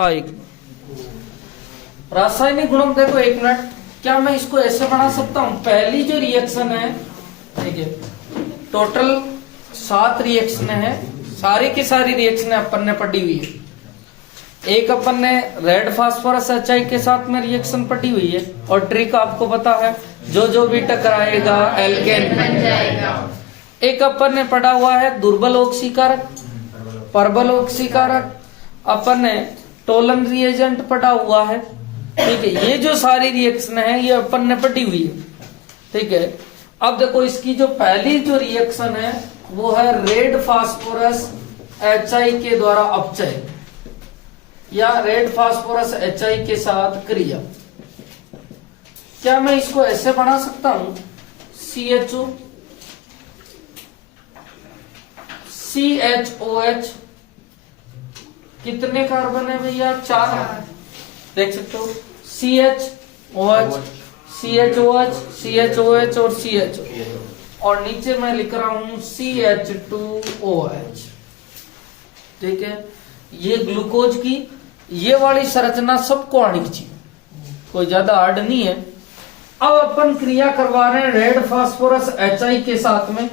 हाँ एक रासायनिक गुणों देखो एक मिनट, क्या मैं इसको ऐसे बना सकता हूं? पहली जो रिएक्शन है, ठीक है, टोटल 7 रिएक्शन है, सारी की सारी रिएक्शन अपन ने पढ़ी हुई है। एक अपन ने रेड फास्फोरस HI के साथ में रिएक्शन पढ़ी हुई है और ट्रिक आपको पता है, जो भी टकराएगा एल्केन बन जाएगा। एक अपन ने पढ़ा हुआ है दुर्बल ऑक्सीकारक, प्रबल ऑक्सीकारक, अपन ने टोलन रिएजेंट पढ़ा हुआ है, ठीक है। ये जो सारी रिएक्शन है ये अपन ने पढ़ी हुई है, ठीक है। अब देखो इसकी जो पहली जो रिएक्शन है वो है रेड फास्फोरस HI के द्वारा अपचय या रेड फास्फोरस HI के साथ क्रिया। क्या मैं इसको ऐसे बना सकता हूं? CHO CHOH, कितने कार्बन है भैया? 4, देख सकते हो। CHOH CHOH CHOH और CHO, और नीचे मैं लिख रहा हूं CH2OH, ठीक है। ये ग्लूकोज की ये वाली संरचना सबको आनी चाहिए, कोई ज्यादा हार्ड नहीं है। अब अपन क्रिया करवा रहे हैं रेड फास्फोरस HI के साथ में,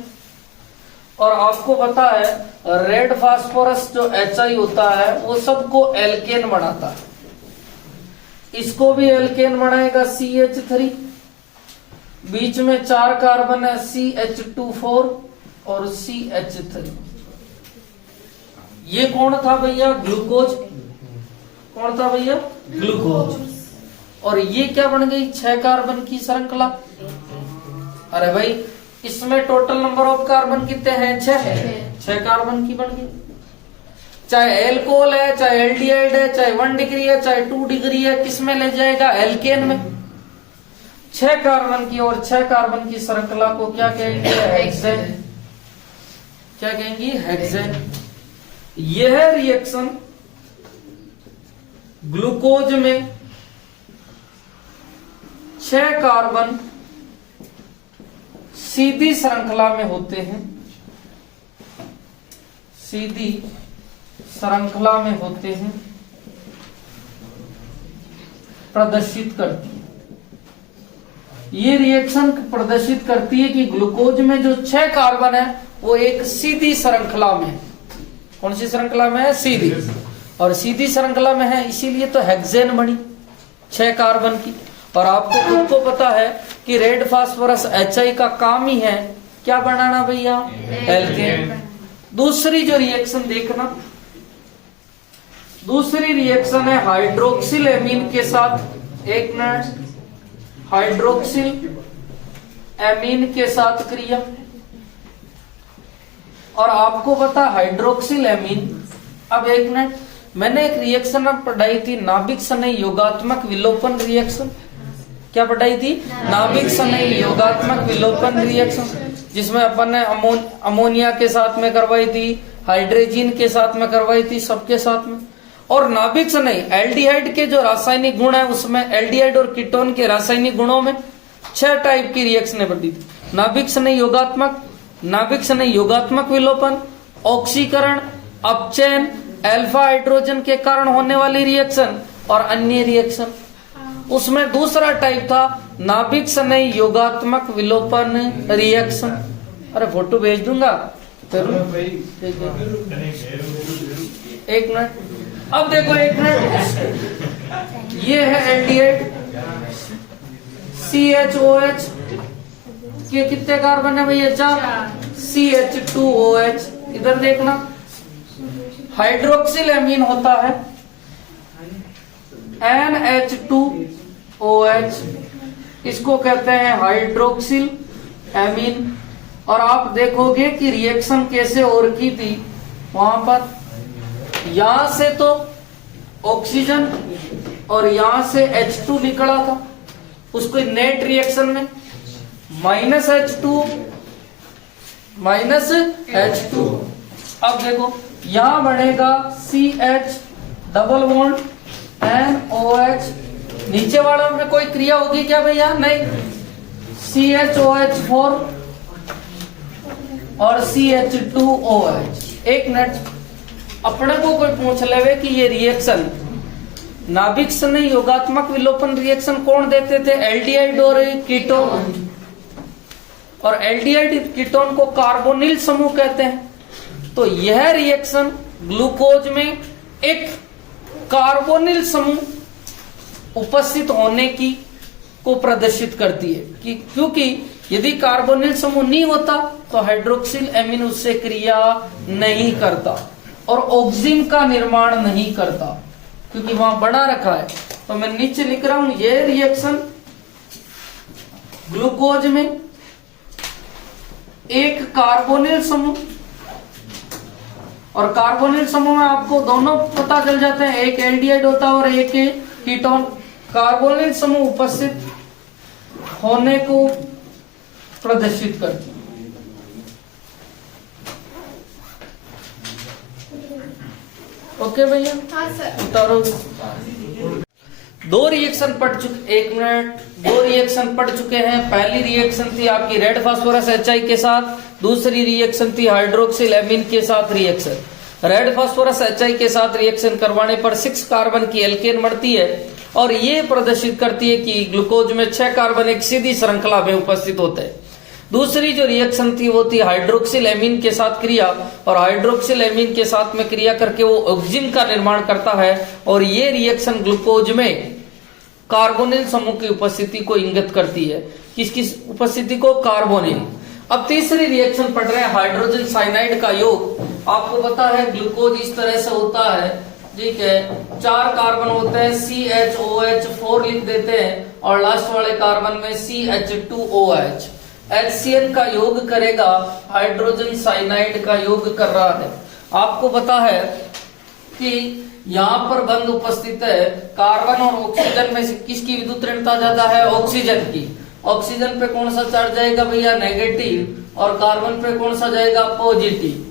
और आपको पता है रेड फास्फोरस जो HI होता है वो सबको एल्केन बनाता है। इसको भी एल्केन बनाएगा CH3, बीच में 4 कार्बन है CH2 और CH3। ये कौन था भैया? ग्लूकोज। कौन था भैया? ग्लूकोज। और ये क्या बन गई? 6 कार्बन की श्रृंखला। अरे भाई इसमें टोटल नंबर ऑफ कार्बन कितने हैं? 6 कार्बन की बन गई। चाहे एल्कोहल है, चाहे एल्डिहाइड है, चाहे 1 डिग्री है, चाहे 2 डिग्री है, किसमें ले जाएगा? एल्केन में। 6 कार्बन की और 6 कार्बन की श्रृंखला को क्या कहेंगे? हेक्सेन। क्या कहेंगे? हेक्सेन। यह रिएक्शन ग्लूकोज में 6 कार्बन सीधी श्रृंखला में होते हैं, सीधी श्रृंखला में होते हैं, प्रदर्शित करती है। ये रिएक्शन प्रदर्शित करती है कि ग्लूकोज में जो 6 कार्बन है वो एक सीधी श्रृंखला में है। कौन सी श्रृंखला में है? सीधी। और सीधी श्रृंखला में है इसीलिए तो हेक्सेन बनी 6 कार्बन की। और आपको खुद को पता है कि रेड फास्फोरस HI का काम ही है क्या बनाना भैया? एल्केन। दूसरी जो रिएक्शन देखना, दूसरी रिएक्शन है हाइड्रोक्सिल एमीन के साथ, एक मिनट, हाइड्रोक्सिल एमीन के साथ क्रिया। और आपको पता हाइड्रोक्सिल एमीन, अब एक मिनट, मैंने एक रिएक्शन अब पढ़ाई थी नाभिक सनई योगात्मक विलोपन रिएक्शन। क्या पढ़ाई थी? नाभिक सनई योगात्मक विलोपन रिएक्शन, जिसमें अपन ने अमोनिया के साथ में करवाई थी, हाइड्रोजन के साथ में करवाई थी, सबके साथ में। और नाभिक सनई एल्डिहाइड के जो रासायनिक गुण है उसमें एल्डिहाइड और कीटोन के रासायनिक गुणों में 6 टाइप की रिएक्शनें पढ़ी थी। नाभिक सनई योगात्मक, नाभिक सनई योगात्मक विलोपन, ऑक्सीकरण, अपचयन, अल्फा हाइड्रोजन के कारण होने वाली रिएक्शन और अन्य रिएक्शन। उसमें दूसरा टाइप था नाभिक सनई योगात्मक विलोपन रिएक्शन। अरे फोटो भेज दूंगा जरूर, एक मिनट। अब देखो एक मिनट, ये है एल्डिहाइड CHOH के कितने कार्बन है भैया? 4। CH2OH, इधर देखना। हाइड्रोक्सिल एमीन होता है NH2OH, इसको कहते हैं हाइड्रोक्सिल एमीन। और आप देखोगे कि रिएक्शन कैसे और की थी वहां पर, यहां से तो ऑक्सीजन और यहां से H2 निकला था, उसको नेट रिएक्शन में -H2 -H2। अब देखो यहां बढ़ेगा CH डबल बॉन्ड NOH, नीचे वाला में कोई क्रिया होगी क्या भैया? नहीं। CHOH4 और CH2OH। एक मिनट, अपने को कोई पूछ लेवे कि ये रिएक्शन नाभिक स्नेह योगात्मक विलोपन रिएक्शन कौन देते थे? एल्डिहाइड और कीटोन। और एल्डिहाइड कीटोन को कार्बोनिल समूह कहते हैं। तो यह रिएक्शन ग्लूकोज में एक कार्बोनिल समूह उपस्थित होने की को प्रदर्शित करती है कि क्योंकि यदि कार्बोनिल समूह नहीं होता तो हाइड्रोक्सिल एमीन उससे क्रिया नहीं करता और ऑक्सीजन का निर्माण नहीं करता, क्योंकि वहां बना रखा है। तो मैं नीचे लिख रहा हूं, यह रिएक्शन ग्लूकोज में एक कार्बोनिल समूह, और कार्बोनिल समूह में आपको दोनों पता चल जाते हैं, एक एल्डिहाइड होता है और एक कीटोन। कार्बोनिल समूह उपस्थित होने को प्रदर्शित करती है। ओके भैया, हाँ सर। उतारो। दो रिएक्शन पढ़ चुके, एक मिनट, दो रिएक्शन पढ़ चुके हैं। पहली रिएक्शन थी आपकी रेड फास्फोरस HI के साथ, दूसरी रिएक्शन थी हाइड्रोक्सिल एमीन के साथ रिएक्शन। रेड फास्फोरस HI के साथ रिएक्शन करवाने पर 6 कार्बन की एल्केन बढ़ती है और ये प्रदर्शित करती है कि ग्लूकोज में 6 कार्बन एक सीधी श्रृंखला में उपस्थित होते हैं। दूसरी जो रिएक्शन थी वो थी हाइड्रोक्सिल एमीन के साथ क्रिया, और हाइड्रोक्सिल एमीन के साथ में क्रिया करके वो ऑक्सीजन का निर्माण करता है, और ये रिएक्शन ग्लूकोज में कार्बोनिल समूह की उपस्थिति को इंगित करती है। किसकी उपस्थिति को? कार्बोनिल। अब तीसरी रिएक्शन पढ़ रहे हैं, हाइड्रोजन साइनाइड का योग। आपको पता है ग्लूकोज इस तरह से होता है, ठीक है, 4 कार्बन होते हैं, CHOH 4 लिख देते हैं, और लास्ट वाले कार्बन में CH2OH। HCl का योग करेगा, हाइड्रोजन साइनाइड का योग कर रहा है। आपको पता है कि यहाँ पर बंद उपस्थित है, कार्बन और ऑक्सीजन में से किसकी विद्युत ऋणता ज्यादा है? ऑक्सीजन की। ऑक्सीजन पे कौन सा चार्ज जाएगा भैया? नेगेटिव, और कार्बन पे कौन सा जाएगा? पॉजिटिव।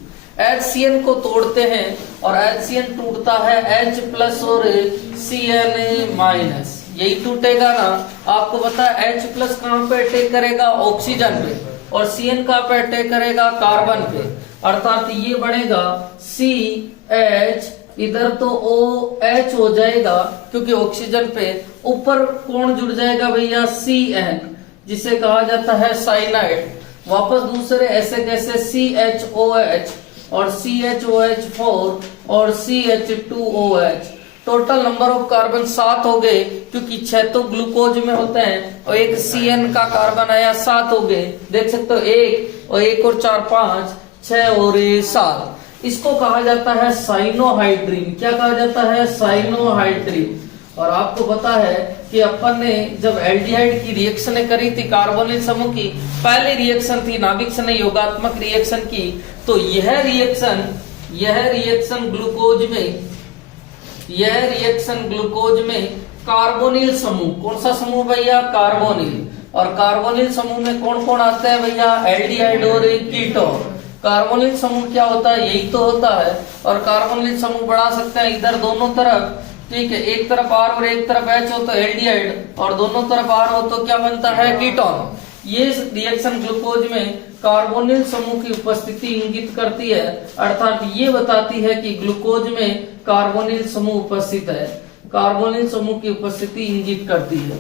HCl को तोड़ते हैं और HCl टूटता है H+ और Cn-, यही टूटेगा ना। आपको पता है H+ कहां पे अटैक करेगा? ऑक्सीजन पे, और Cn कहां पे अटैक करेगा? कार्बन पे। अर्थात ये बनेगा CH, इधर तो OH हो जाएगा क्योंकि ऑक्सीजन पे, ऊपर कौन जुड़ जाएगा भैया? Cn, जिसे कहा जाता है साइनाइड। वापस दूसरे ऐसे कैसे? CHOH और CHOH4 और CH2OH। Total number of carbon 7 हो गए, क्योंकि 6 तो ग्लूकोज में होते हैं और एक Cn का कार्बन आया, 7 हो गए। देख सकते हो, 1 और 1 और 4 5, 6 और 7। इसको कहा जाता है साइनोहाइड्रीन। क्या कहा जाता है? साइनोहाइड्रीन। और आपको पता है कि अपन ने जब एल्डिहाइड की रिएक्शन करी थी कार्बोनिल समूह की, पहली रिएक्शन थी नाभिक स्नेह योगात्मक रिएक्शन की, तो यह रिएक्शन ग्लूकोज में कार्बोनिल समूह, कौन सा समूह भैया? कार्बोनिल। और कार्बोनिल समूह में कौन कौन आता है भैया? एल्डिहाइड और कीटोन। कार्बोनिल समूह क्या होता है? यही तो होता है। और कार्बोनिल समूह बढ़ा सकते हैं इधर दोनों तरफ, ठीक है, एक तरफ R और एक तरफ H हो तो एल्डिहाइड, और दोनों तरफ R हो तो क्या बनता है? कीटोन। ये रिएक्शन ग्लूकोज में कार्बोनिल समूह की उपस्थिति इंगित करती है, अर्थात ये बताती है कि ग्लूकोज में कार्बोनिल समूह उपस्थित है। कार्बोनिल समूह की उपस्थिति इंगित करती है।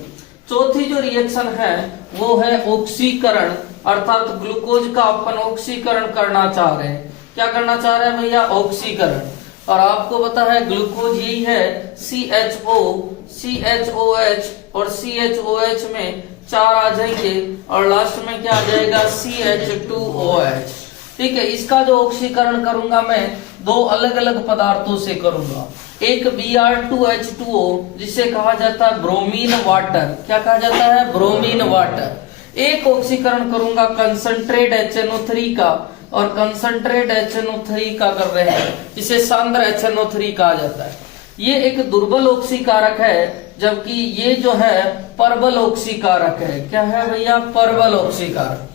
चौथी जो रिएक्शन है वो है ऑक्सीकरण, अर्थात ग्लूकोज का अपन ऑक्सीकरण करना चाह रहे हैं। क्या करना चाह रहे हैं भैया? ऑक्सीकरण। और आपको पता है ग्लूकोज यही है, CHO, CHOH और CHOH में 4 आ जाएंगे, और लास्ट में क्या आ जाएगा? CH2OH। ठीक है, इसका जो ऑक्सीकरण करूंगा मैं 2 अलग अलग पदार्थों से करूंगा। एक Br2H2O, जिसे कहा जाता है ब्रोमीन वाटर। क्या कहा जाता है? Bromine water. एक ऑक्सीकरण करूंगा कंसंट्रेट HNO3 का, और कंसंट्रेट HNO3 का कर रहे हैं, इसे सांद्र HNO3 कहा जाता है। ये एक दुर्बल ऑक्सीकारक है, जबकि ये जो है प्रबल ऑक्सीकारक है। क्या है भैया? प्रबल ऑक्सीकारक।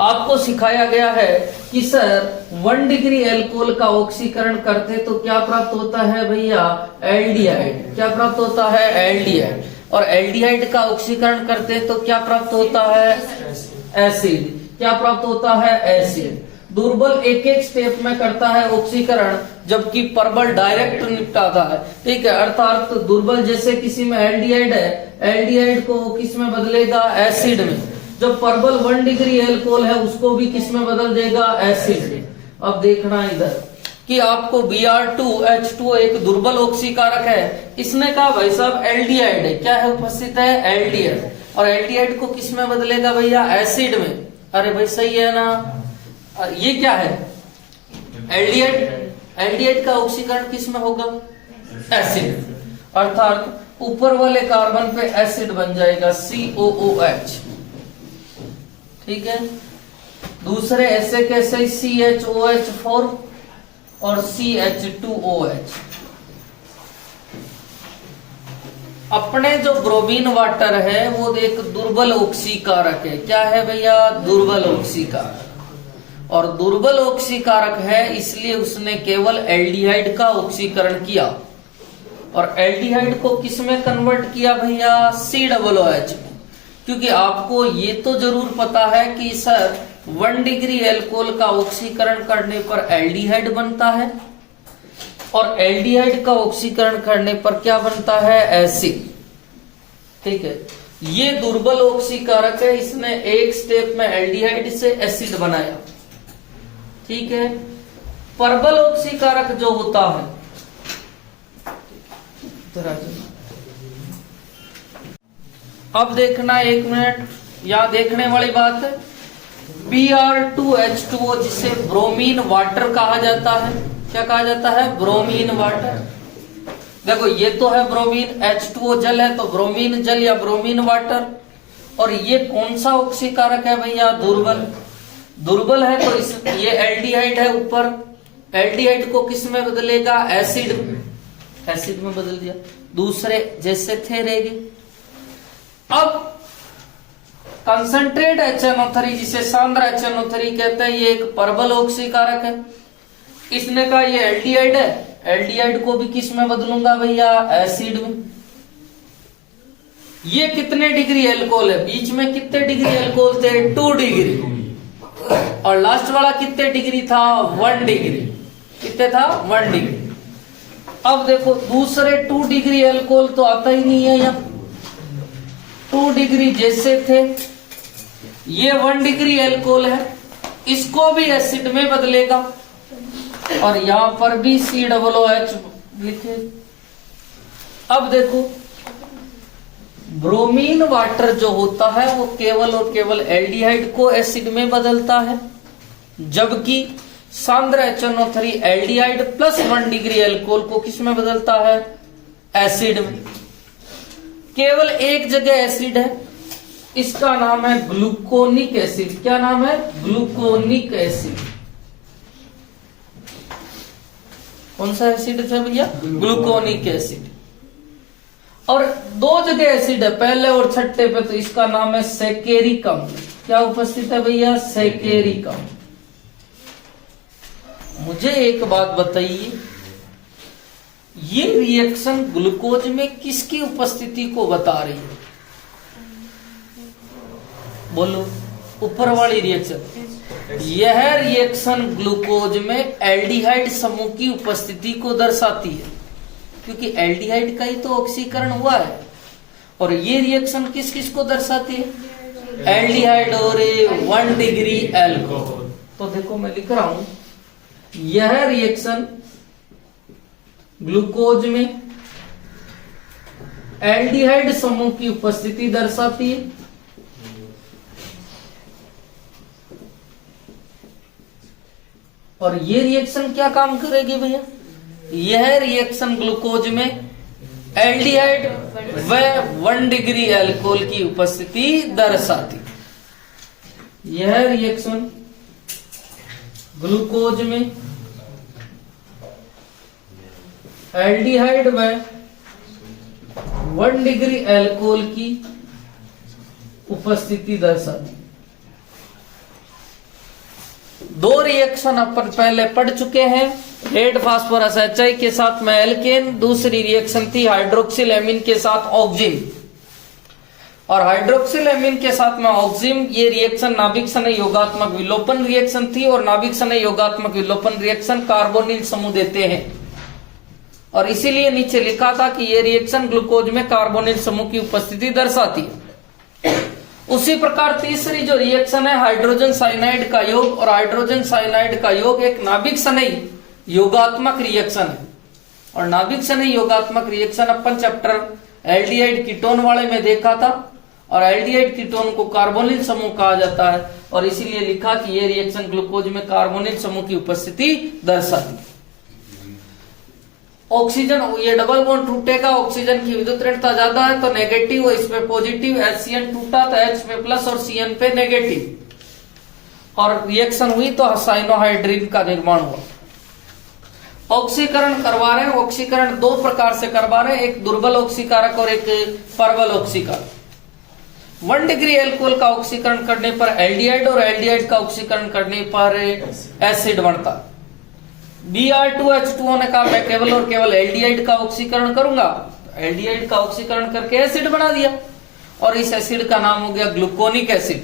आपको सिखाया गया है कि सर 1 डिग्री एल्कोहल का ऑक्सीकरण करते तो क्या प्राप्त होता है भैया? एल्डिहाइड। क्या प्राप्त होता है? एल्डिहाइड। और एल्डिहाइड का ऑक्सीकरण करते तो क्या प्राप्त होता है? एसिड। क्या प्राप्त होता है? एसिड। दुर्बल एक एक स्टेप में करता है ऑक्सीकरण, जबकि प्रबल डायरेक्ट निपटाता है। ठीक है, अर्थात दुर्बल जैसे किसी में एल्डिहाइड है, एल्डिहाइड को किस में बदलेगा, एसिड में। जब प्रबल 1 डिग्री एल्कोहल है उसको भी किस में बदल देगा, एसिड में। अब देखना इधर कि आपको Br2H2O एक दुर्बल ऑक्सीकारक है, इसने कहा भाई साहब एल्डिहाइड है, क्या है उपस्थित है, एल्डिहाइड, और एल्डिहाइड को किस में बदलेगा भैया, एसिड में। अरे भाई सही है ना, ये क्या है, एल्डिहाइड, एल्डिहाइड का ऑक्सीकरण किस में होगा, एसिड, अर्थात ऊपर वाले कार्बन पे एसिड बन जाएगा COOH। ठीक है, दूसरे ऐसे कैसे CHOH4 और CH2OH। अपने जो ब्रोमीन वाटर है वो एक दुर्बल ऑक्सीकारक है, क्या है भैया, दुर्बल ऑक्सीकारक, और दुर्बल ऑक्सीकारक है इसलिए उसने केवल एल्डिहाइड का ऑक्सीकरण किया, और एल्डिहाइड को किस में कन्वर्ट किया भैया, COOH में। क्योंकि आपको ये तो जरूर पता है कि सर 1 डिग्री एल्कोहल का ऑक्सीकरण करने पर एल्डिहाइड बनता है, और एल्डिहाइड का ऑक्सीकरण करने पर क्या बनता है, एसिड। ठीक है, ये दुर्बल ऑक्सीकारक है, इसने एक स्टेप में एल्डिहाइड से एसिड बनाया। ठीक है, प्रबल ऑक्सीकारक जो होता है, अब देखना 1 मिनट, यहां देखने वाली बात है, Br2H2O जिसे ब्रोमीन वाटर कहा जाता है, क्या कहा जाता है, ब्रोमीन वाटर। देखो ये तो है ब्रोमीन, H2O जल है तो ब्रोमीन जल या ब्रोमीन वाटर, और ये कौन सा ऑक्सीकारक है भैया, दुर्बल। दुर्बल है तो इस ये एल्डिहाइड है ऊपर, एल्डिहाइड को किस में बदलेगा, एसिड में, एसिड में बदल दिया, दूसरे जैसे थे रहेंगे। अब कंसंट्रेट HNO3 जिसे सांद्र HNO3 कहते हैं, ये एक प्रबल ऑक्सीकारक है, इसने कहा ये एल्डिहाइड है, एल्डिहाइड को भी किस में बदलूंगा भैया, एसिड में। ये कितने डिग्री एल्कोहल है, बीच में कितने डिग्री एल्कोहल थे, 2 डिग्री, और लास्ट वाला कितने डिग्री था, 1 डिग्री, कितने था, 1 डिग्री। अब देखो दूसरे 2 डिग्री एल्कोहल तो आता ही नहीं है, यहाँ 2 डिग्री जैसे थे, ये 1 डिग्री एल्कोहल है, इसको भी एसिड में बदलेगा, और यहां पर भी COOH लिखे। अब देखो ब्रोमीन वाटर जो होता है वो केवल और केवल एल्डिहाइड को एसिड में बदलता है, जबकि सांद्र HNO3 aldehyde plus 1 degree alcohol को किस में बदलता है, एसिड में। केवल एक जगह एसिड है, इसका नाम है ग्लूकोनिक एसिड। क्या नाम है, ग्लूकोनिक एसिड। कौन सा एसिड था भैया, ग्लूकोनिक एसिड। और 2 जगह एसिड है, पहले और छठे पे, तो इसका नाम है सैकेरिकम। क्या उपस्थित है भैया, सैकेरिकम। मुझे एक बात बताइए, ये रिएक्शन ग्लूकोज में किसकी उपस्थिति को बता रही है, बोलो, ऊपर वाली रिएक्शन। यह रिएक्शन ग्लूकोज में एल्डिहाइड समूह की उपस्थिति को दर्शाती है, क्योंकि एल्डिहाइड का ही तो ऑक्सीकरण हुआ है, और ये रिएक्शन किस किस को दर्शाती है, एल्डिहाइड और 1 डिग्री एल्कोहल। तो देखो मैं लिख रहा हूं, यह रिएक्शन ग्लूकोज में एल्डिहाइड समूह की उपस्थिति दर्शाती है, और ये रिएक्शन क्या काम करेगी भैया, यह रिएक्शन ग्लूकोज में एल्डिहाइड व 1 डिग्री एल्कोहल की उपस्थिति दर्शाती। यह रिएक्शन ग्लूकोज में एल्डिहाइड व 1 डिग्री एल्कोहल की उपस्थिति दर्शाती। 2 रिएक्शन अपन पहले पढ़ चुके हैं, रेड फास्फोरस HI के साथ में एल्केन, दूसरी रिएक्शन थी हाइड्रोक्सिल एमीन के साथ ऑक्सिन। और हाइड्रोक्सिल एमीन के साथ में ऑक्सिम, ये रिएक्शन नाभिक सने योगात्मक विलोपन रिएक्शन थी और नाभिक सने योगात्मक विलोपन रिएक्शन कार्बोनिल समूह देते हैं और इसीलिए नीचे लिखा था कि ये रिएक्शन ग्लूकोज में कार्बोनिल समूह की उपस्थिति दर्शाती है। उसी प्रकार तीसरी जो रिएक्शन है हाइड्रोजन साइनाइड का योग, और हाइड्रोजन साइनाइड का योग एक नाभिक सने योगात्मक रिएक्शन है और नाभिक सने योगात्मक रिएक्शन अपन चैप्टर एल्डिहाइड कीटोन वाले में देखा था और एल्डिहाइड कीटोन को कार्बोनिल समूह कहा जाता है और इसीलिए लिखा कि यह रिएक्शन ग्लूकोज में कार्बोनिल समूह की उपस्थिति दर्शाती है। ऑक्सीजन, ये डबल बॉन्ड टूटेगा, ऑक्सीजन की विद्युत ऋणता ज्यादा है तो नेगेटिव और इसमें पॉजिटिव, HCN टूटा तो H पे प्लस और CN पे नेगेटिव और रिएक्शन हुई तो साइनोहाइड्रिन का निर्माण हुआ। ऑक्सीकरण करवा रहे हैं, ऑक्सीकरण दो प्रकार से करवा रहे हैं, एक दुर्बल ऑक्सीकारक और एक प्रबल ऑक्सीकारक। 1 डिग्री एल्कोहल का ऑक्सीकरण करने पर एल्डिहाइड और एल्डिहाइड का ऑक्सीकरण करने पर एसिड बनता। Br2H2O ने कहा मैं केवल और केवल एल्डिहाइड का ऑक्सीकरण करूंगा, एल्डिहाइड का ऑक्सीकरण करके एसिड बना दिया और इस एसिड का नाम हो गया ग्लूकोनिक एसिड।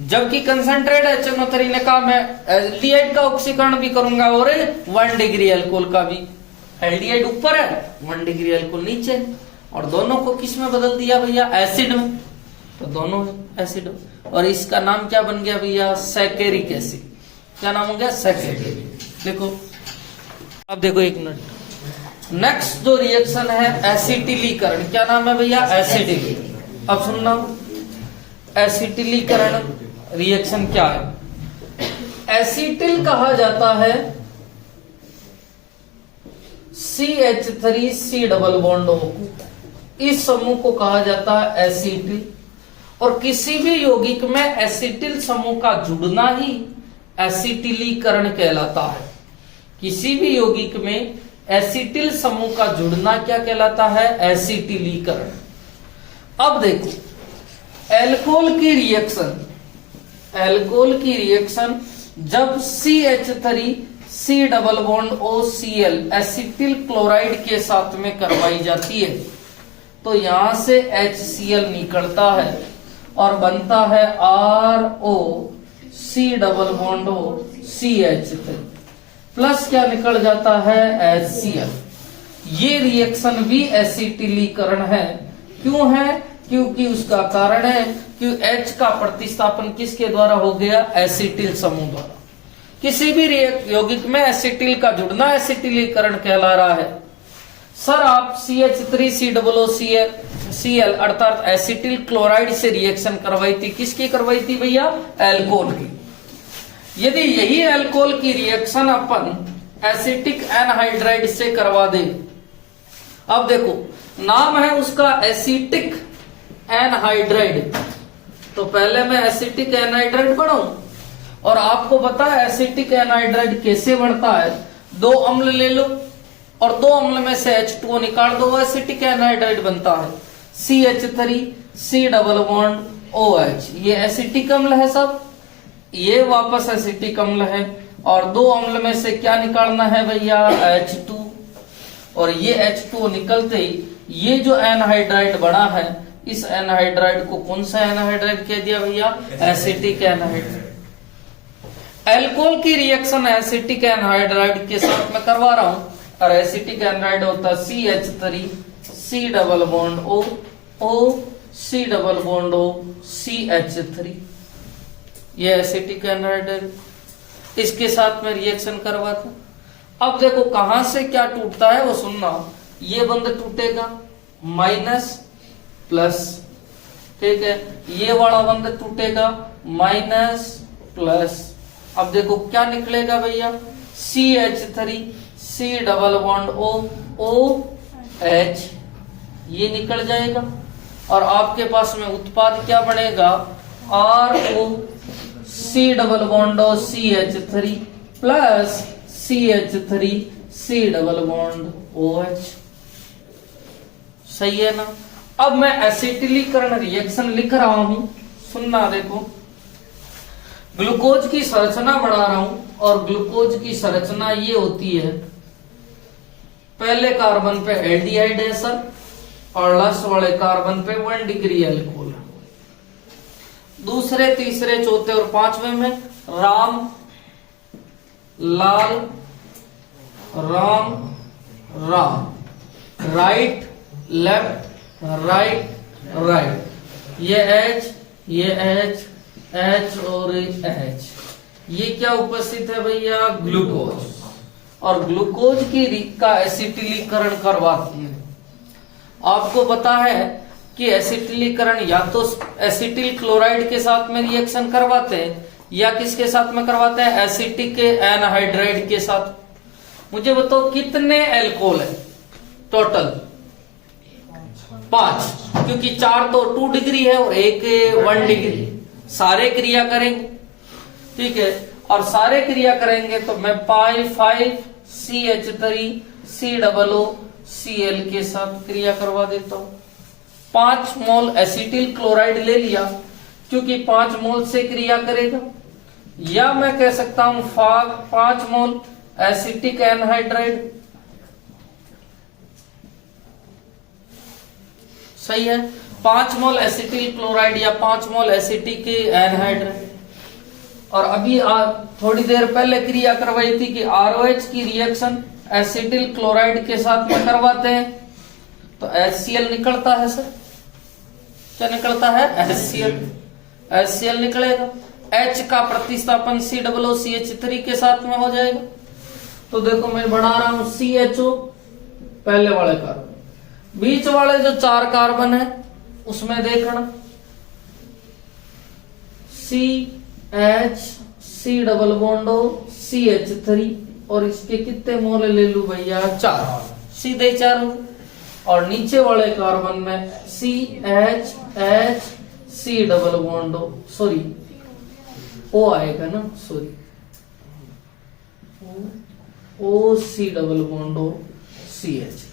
जबकि कंसंट्रेट HNO3 ने कहा मैं एल्डिहाइड का ऑक्सीकरण भी करूंगा और 1 डिग्री एल्कोहल का भी। एल्डिहाइड ऊपर है, 1 डिग्री एल्कोहल नीचे और दोनों को किस में बदल दिया भैया, एसिड में, तो दोनों एसिड और इसका नाम क्या बन गया भैया, सैकेरिक एसिड। क्या नाम हो गया, सैकेरिक। देखो अब देखो एक मिनट, नेक्स्ट जो रिएक्शन है एसिटिलीकरण, क्या नाम है भैया, एसिटिलीकरण। अब सुनना, एसिटिलीकरण रिएक्शन क्या है। एसिटिल कहा जाता है CH3C डबल बॉन्ड O, इस समूह को कहा जाता है एसिटिल और किसी भी यौगिक में एसिटिल समूह का जुड़ना ही एसिटिलीकरण कहलाता है। किसी भी यौगिक में एसिटिल समूह का जुड़ना क्या कहलाता है, एसिटिलीकरण। अब देखो एल्कोहल की रिएक्शन, एल्कोहल की रिएक्शन जब CH3C double bond OCl acetyl chloride के साथ में करवाई जाती है तो यहां से HCl निकलता है और बनता है ROC double bond CH3 plus क्या निकल जाता है, HCl। ये रिएक्शन भी एसिटिलीकरण है। क्यों है, क्योंकि उसका कारण है कि H का प्रतिस्थापन किसके द्वारा हो गया, एसिटिल समूह द्वारा। किसी भी यौगिक में एसिटिल का जुड़ना एसिटिलीकरण कहला रहा है। सर आप CH3COOCl अर्थात एसिटिल क्लोराइड से रिएक्शन करवाई थी, किसकी करवाई थी भैया, एल्कोहल की। यदि यही एल्कोहल की रिएक्शन अपन एसिटिक एनहाइड्राइड से करवा दे, अब देखो नाम है उसका एसिटिक एनहाइड्राइड, तो पहले मैं एसिटिक एनहाइड्राइड बनाऊं और आपको पता है एसिटिक एनहाइड्राइड कैसे बनता है, 2 अम्ल ले लो और 2 अम्ल में से H2O निकाल दो, एसिटिक एनहाइड्राइड बनता है CH3C डबल बॉन्ड OH। ये एसिटिक अम्ल है सब, ये वापस एसिटिक अम्ल है और 2 अम्ल में से क्या निकालना है भैया, H2 और ये H2O निकलते ही ये जो एनहाइड्राइड बना है इस एनहाइड्राइड को कौन सा एनहाइड्राइड कह दिया भैया, एसिटिक एनहाइड्राइड। एल्कोहल की रिएक्शन एसिटिक एनहाइड्राइड के साथ में करवा रहा हूं और एसिटिक एनहाइड होता है CH3C double bond OC double bond CH3, ये एसिटिक एनहाइड इसके साथ में रिएक्शन करवाता। अब देखो कहां से क्या टूटता है वो सुनना, ये बंद टूटेगा माइनस प्लस, ठीक है, ये वाला बंद टूटेगा माइनस प्लस। अब देखो क्या निकलेगा भैया, CH3C डबल बॉन्ड OH, ये निकल जाएगा और आपके पास में उत्पाद क्या बनेगा, ROC double bond CH3 plus CH3C double bond OH। सही है ना। अब मैं एसिटिलीकरण रिएक्शन लिख रहा हूं, सुनना देखो। ग्लूकोज की संरचना बढ़ा रहा हूं और ग्लूकोज की संरचना ये होती है, पहले कार्बन पे एल्डिहाइड है सर, और लस वाले कार्बन पे 1 डिग्री एल्कोहल। दूसरे, तीसरे, चौथे और पांचवें में राम, लाल, राम, राम, राइट, लेफ्ट, राइट, राइट, ये H, ये H, H और H, ये क्या उपस्थित है भैया? ग्लूकोज। और ग्लूकोज का एसिटिलीकरण करवाती है। आपको पता है कि एसिटिलीकरण या तो एसिटिल क्लोराइड के साथ में रिएक्शन करवाते हैं या किसके साथ में करवाते हैं? एसिटिक एनहाइड्राइड के साथ। मुझे बताओ कितने अल्कोहल है टोटल? 5, क्योंकि 4 तो 2 डिग्री है और एक 1 डिग्री। सारे क्रिया करेंगे, ठीक है, और सारे क्रिया करेंगे तो मैं पाई 5 CH3 COO Cl के साथ क्रिया करवा देता हूं। 5 मोल एसिटिल क्लोराइड ले लिया क्योंकि 5 मोल से क्रिया करेगा, या मैं कह सकता हूं 5 मोल एसिटिक एनहाइड्राइड। सही है, 5 मोल एसिटिल क्लोराइड या 5 मोल एसिटिक एनहाइड्राइड। और अभी थोड़ी देर पहले क्रिया करवाई थी कि ROH की रिएक्शन एसिटिल क्लोराइड के साथ में करवाते हैं तो HCl निकलता है। सर क्या निकलता है? HCl निकलेगा। H का प्रतिस्थापन COOCH3 के साथ में हो जाएगा। तो देखो मैं बना रहा हूं CHO, पहले वाले कार्बन, बीच वाले जो 4 कार्बन है उसमें देखना CH, C double bond CH3, और इसके कितने मोल ले लू भैया? 4, सीधे 4। और नीचे वाले कार्बन में CH, H, C double bond, sorry O आएगा ना, sorry OC double bond CH।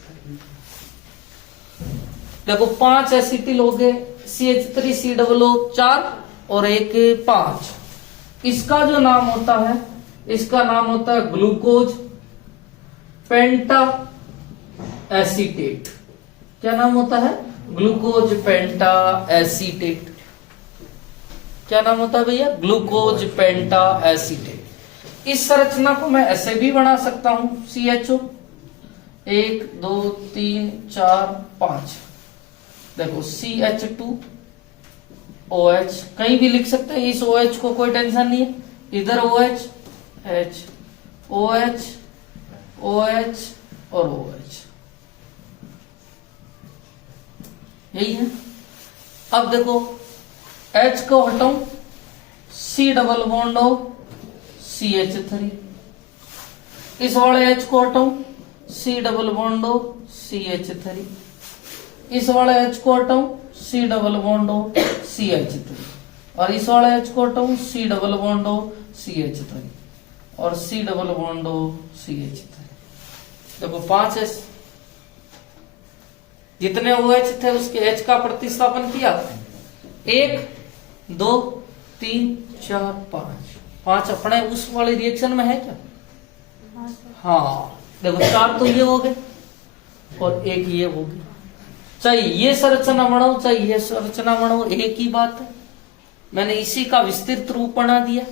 देखो 5 एसिटिल हो गए, CH3 COO 4 और एक 5। इसका जो नाम होता है, इसका नाम होता है ग्लूकोज पेंटा एसीटेट। क्या नाम होता है? ग्लूकोज पेंटा एसीटेट। क्या नाम होता है भैया? ग्लूकोज पेंटा एसीटेट। इस संरचना को मैं ऐसे भी बना सकता हूं, CHO 1 2 3 4 5। देखो CH2 OH, कहीं भी लिख सकते हैं इस OH को, कोई टेंशन नहीं है। इधर OH, H, OH, OH और OH, यही है। अब देखो H को हटाऊं, C डबल बॉन्ड CH3, इस वाले H को हटाऊं, C डबल बॉन्ड CH3, इस वाले H को हटाऊं, C डबल बॉन्ड CH3, और इस वाले H को हटाऊं, C डबल बॉन्ड CH3 और C डबल बॉन्ड CH3। देखो 5 H, जितने OH थे उसके H का प्रतिस्थापन किया, 1 2 3 4 5 अपने उस वाली रिएक्शन में है क्या? हाँ, देखो 4 तो ये हो गए और 1 ये हो गए। चाहे ये संरचना बनाओ चाहे ये संरचना बनाओ, एक ही बात है। मैंने इसी का विस्तृत रूप बना दिया।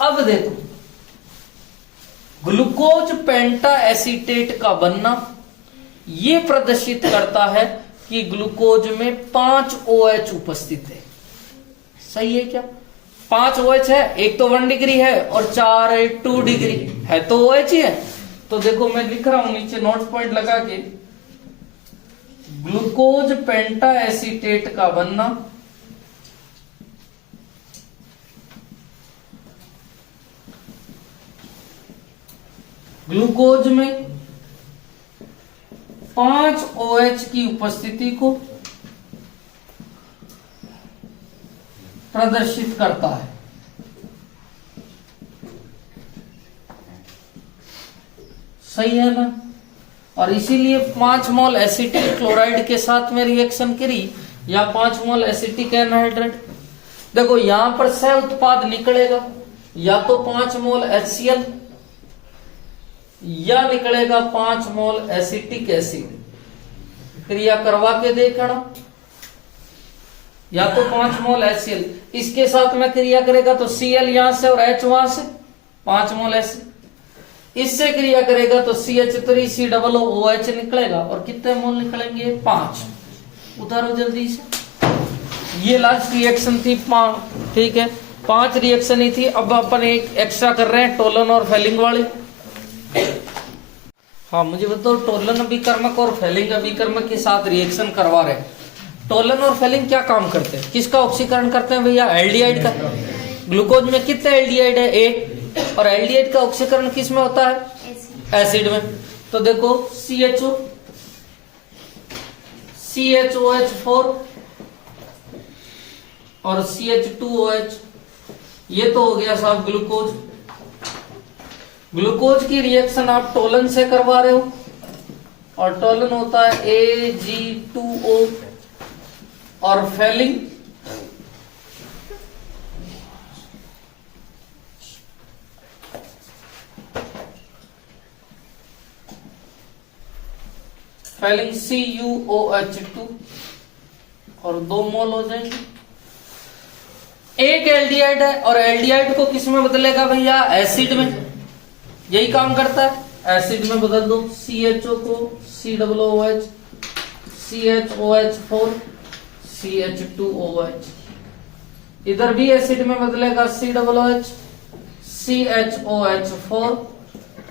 अब देखो ग्लूकोज पेंटा एसीटेट का बनना ये प्रदर्शित करता है कि ग्लूकोज में 5 OH उपस्थित है। सही है क्या? 5 OH है, एक तो 1 डिग्री है और 4 2 डिग्री है, तो OH ही है। तो देखो मैं लिख रहा हूं नीचे नोट पॉइंट लगा के, ग्लूकोज पेंटा एसीटेट का बनना ग्लूकोज में 5 OH की उपस्थिति को प्रदर्शित करता है। सही है ना? और इसीलिए 5 मोल एसिटिल क्लोराइड के साथ में रिएक्शन करी या 5 मोल एसिटिक एनहाइड्राइड। देखो यहां पर सह उत्पाद निकलेगा, या तो 5 मोल HCl या निकलेगा 5 मोल एसिटिक एसिड। क्रिया करवा के देखना, या तो 5 मोल HCl इसके साथ में क्रिया करेगा तो Cl यहां से और H वहां से 5 मोल HCl, इससे क्रिया करेगा तो CH3COOH निकलेगा और कितने मोल निकलेंगे 5। उतारो जल्दी से। ये लास्ट रिएक्शन थी 5, ठीक है 5 रिएक्शन ही थी। अब अपन एक एक्स्ट्रा कर रहे हैं टोलन और फेलिंग वाली। हाँ मुझे बताओ, टोलन अभिकर्मक और फेलिंग अभिकर्मक के साथ रिएक्शन करवा रहे हैं। टोलन और फेलिंग क्या काम करते हैं, किसका ऑक्सीकरण करते हैं भैया, एल्डिहाइड का। ग्लूकोज में कितने एल्डिहाइड है, 1, और एल्डिहाइड का ऑक्सीकरण किस में होता है, एसिड में। तो देखो CHOH4 और CH2OH, ये तो हो गया साहब ग्लूकोज। ग्लूकोज की रिएक्शन आप टोलन से करवा रहे हो, और टोलन होता है Ag2O, और फेलिंग CuOH2, और 2 मोल हो जाएंगे। एक एल्डिहाइड है और एल्डिहाइड को किस में बदलेगा भैया, एसिड में। यही काम करता है, एसिड में बदल दो। CHO को COOH, CHOH4 CH2OH, इधर भी एसिड में बदलेगा COOH CHOH4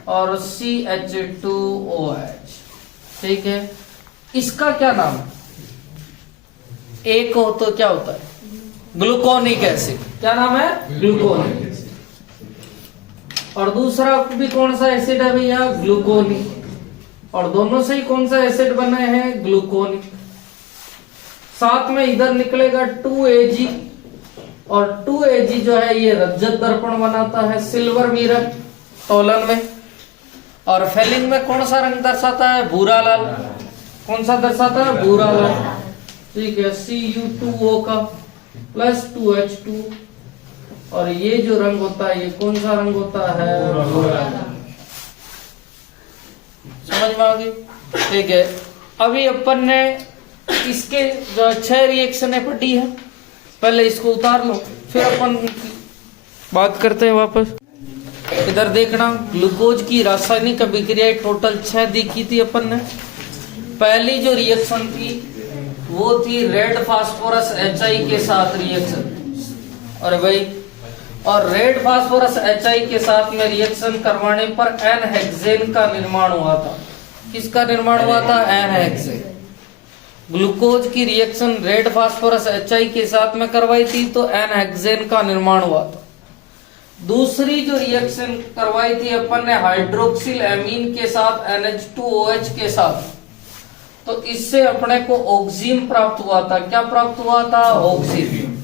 और CH2OH, ठीक है। इसका क्या नाम है, एक हो तो क्या होता है, ग्लूकोनिक एसिड। क्या नाम है, ग्लूकोनिक एसिड। और दूसरा भी कौन सा एसिड है भैया, ग्लूकोनिक। और दोनों से ही कौन सा एसिड बने हैं, ग्लूकोनिक। साथ में इधर निकलेगा 2Ag, और 2Ag जो है ये रजत दर्पण बनाता है, सिल्वर मिरर टोलन में। और फेलिंग में कौन सा रंग दर्शाता है, भूरा लाल। कौन सा दर्शाता है, भूरा लाल, ठीक है। Cu2O का प्लस 2H2, और ये जो रंग होता है ये कौन सा रंग होता है, भूरा। समझ में आ गई, ठीक है। अभी अपन ने इसके जो 6 रिएक्शनें पढ़ी है, पहले इसको उतार लो फिर अपन बात करते हैं वापस। इधर देखना, ग्लूकोज की रासायनिक अभिक्रिया टोटल 6 देखी थी अपन ने। पहली जो रिएक्शन थी वो थी रेड फास्फोरस HI के साथ रिएक्शन। और भाई, और रेड फास्फोरस HI के साथ में रिएक्शन करवाने पर N-हेक्सेन का निर्माण हुआ था। किसका निर्माण हुआ था, N-हेक्सेन। ग्लूकोज की रिएक्शन रेड फास्फोरस HI के साथ में करवाई थी तो N-हेक्सेन का निर्माण हुआ था। दूसरी जो रिएक्शन करवाई थी अपन ने हाइड्रोक्सिल एमीन के साथ NH2OH के साथ, तो इससे अपने को ऑक्सीजन प्राप्त हुआ था। क्या प्राप्त हुआ था, ऑक्सीजन।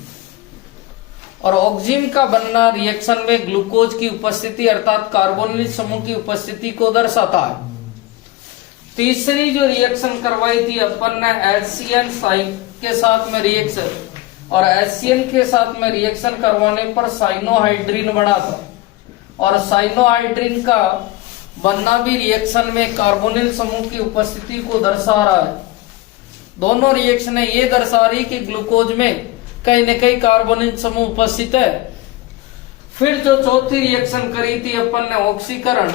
और ऑक्सीजन का बनना रिएक्शन में ग्लूकोज की उपस्थिति अर्थात कार्बोनिल समूह की उपस्थिति को दर्शाता है। तीसरी जो रिएक्शन करवाई थी अपन ने HCN के साथ में रिएक्शन, और HCN के साथ में रिएक्शन करवाने पर साइनोहाइड्रिन बना था। और साइनोहाइड्रिन का बनना भी रिएक्शन में कार्बोनिल समूह की उपस्थिति को दर्शा रहा है। दोनों रिएक्शनें ये दर्शा रही कि ग्लूकोज में कहीं न कहीं कार्बोनिल समूह उपस्थित है। फिर जो चौथी रिएक्शन करी थी अपन ने ऑक्सीकरण,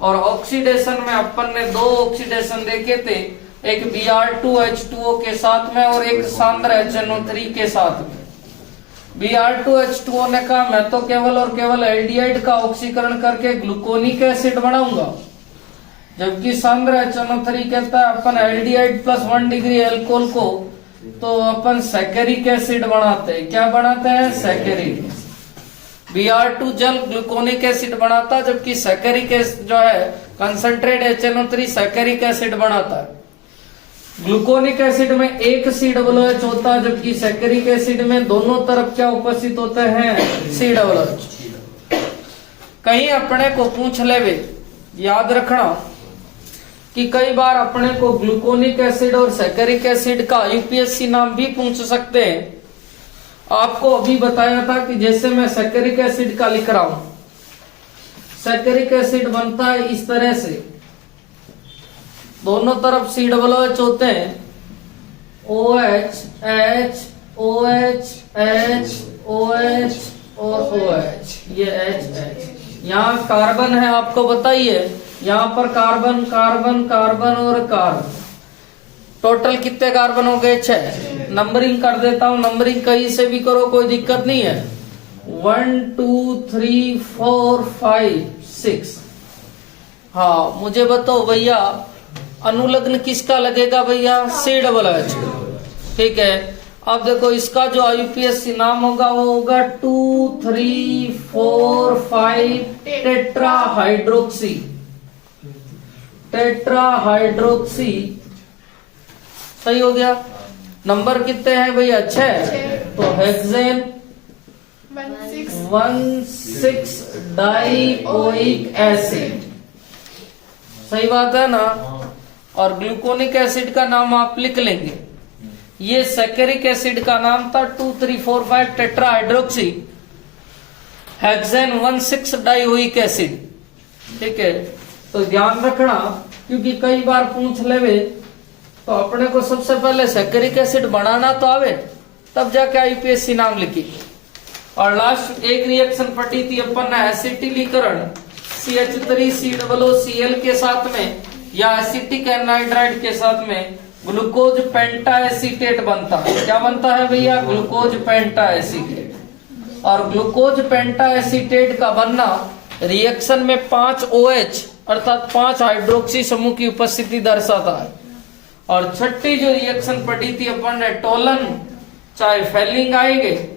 और ऑक्सीडेशन में अपन ने 2 ऑक्सीडेशन देखे थे, एक Br2H2O के साथ में और एक सांद्र HNO3 के साथ में। Br2H2O ने कहा मैं तो केवल और केवल एल्डिहाइड का ऑक्सीकरण करके ग्लूकोनिक एसिड बनाऊंगा, जबकि सांद्र HNO3 कहता है अपन एल्डिहाइड प्लस 1 डिग्री एल्कोहल को तो अपन सैकेरिक एसिड बनाते हैं। क्या बनाते हैं, सैकेरिक। Br2 जल ग्लूकोनिक एसिड बनाता है, जबकि सैकेरिक एसिड जो है कंसंट्रेट HNO3 सैकेरिक एसिड बनाता है। ग्लूकोनिक एसिड में एक COOH होता है, जबकि सैकेरिक एसिड में दोनों तरफ क्या उपस्थित होते हैं, COOH। कहीं अपने को पूछ लेवे, याद रखना कि कई बार अपने को ग्लूकोनिक एसिड और सैकेरिक एसिड का यूपीएससी नाम भी पूछ सकते हैं। आपको अभी बताया था कि जैसे मैं सैकेरिक एसिड का लिख रहा हूं, सैकेरिक एसिड बनता है इस तरह से, दोनों तरफ COOH होते हैं, OH H OH H OH और OH, ये H। यहाँ कार्बन है, आपको बताइए, यहाँ पर कार्बन कार्बन कार्बन और कार्बन, टोटल कितने कार्बन हो गए? 6। नंबरिंग कर देता हूँ, नंबरिंग कहीं से भी करो, कोई दिक्कत नहीं है। 1 2 3 4 5 6। हाँ, मुझे बताओ भैया, अनुलग्न किसका लगेगा भैया? COOH। ठीक है, अब देखो इसका जो IUPAC नाम होगा वो होगा 2 3 4 5 टेट्राहाइड्रोक्सी। टेट्राहाइड्रोक्सी सही हो गया। नंबर कितने हैं भैया? 6। तो हेक्सेन 16 डाइओइक एसिड, सही बात है ना। और ग्लूकोनिक एसिड का नाम आप लिख लेंगे, ये सैकेरिक एसिड का नाम था 2 3 4 5 टेट्राहाइड्रोक्सी हेक्सेन 16 डाइओइक एसिड। ठीक है, तो ध्यान रखना, क्योंकि कई बार पूछ लेवे, तो अपने को सबसे पहले सैकेरिक एसिड बनाना तो आवे, तब जाके IUPAC नाम लिखी। और लास्ट एक रिएक्शन पढ़ी थी अपन ने, एसिटिलीकरण CH3COOCl के साथ में या एसिटिक एनहाइड्राइड के साथ में ग्लूकोज पेंटा एसीटेट बनता है। क्या बनता है भैया? ग्लूकोज पेंटा एसीटेट। और ग्लूकोज पेंटा एसीटेट का बनना रिएक्शन में 5 OH अर्थात 5 हाइड्रोक्सी समूह की उपस्थिति दर्शाता है। और छठी जो रिएक्शन पढ़ी थी अपन ने, टोलन चाहे फेलिंग आएंगे,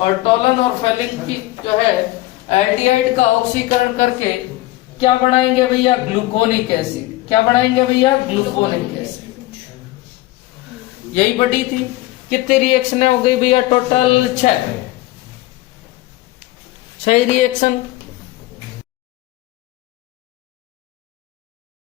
और टोलन और फेलिंग की जो है एल्डिहाइड का ऑक्सीकरण करके क्या बनाएंगे भैया? Gluconic acid. क्या बनाएंगे भैया? Gluconic acid. यही पढ़ी थी। कितनी रिएक्शन हो गई भैया? Total 6 reaction.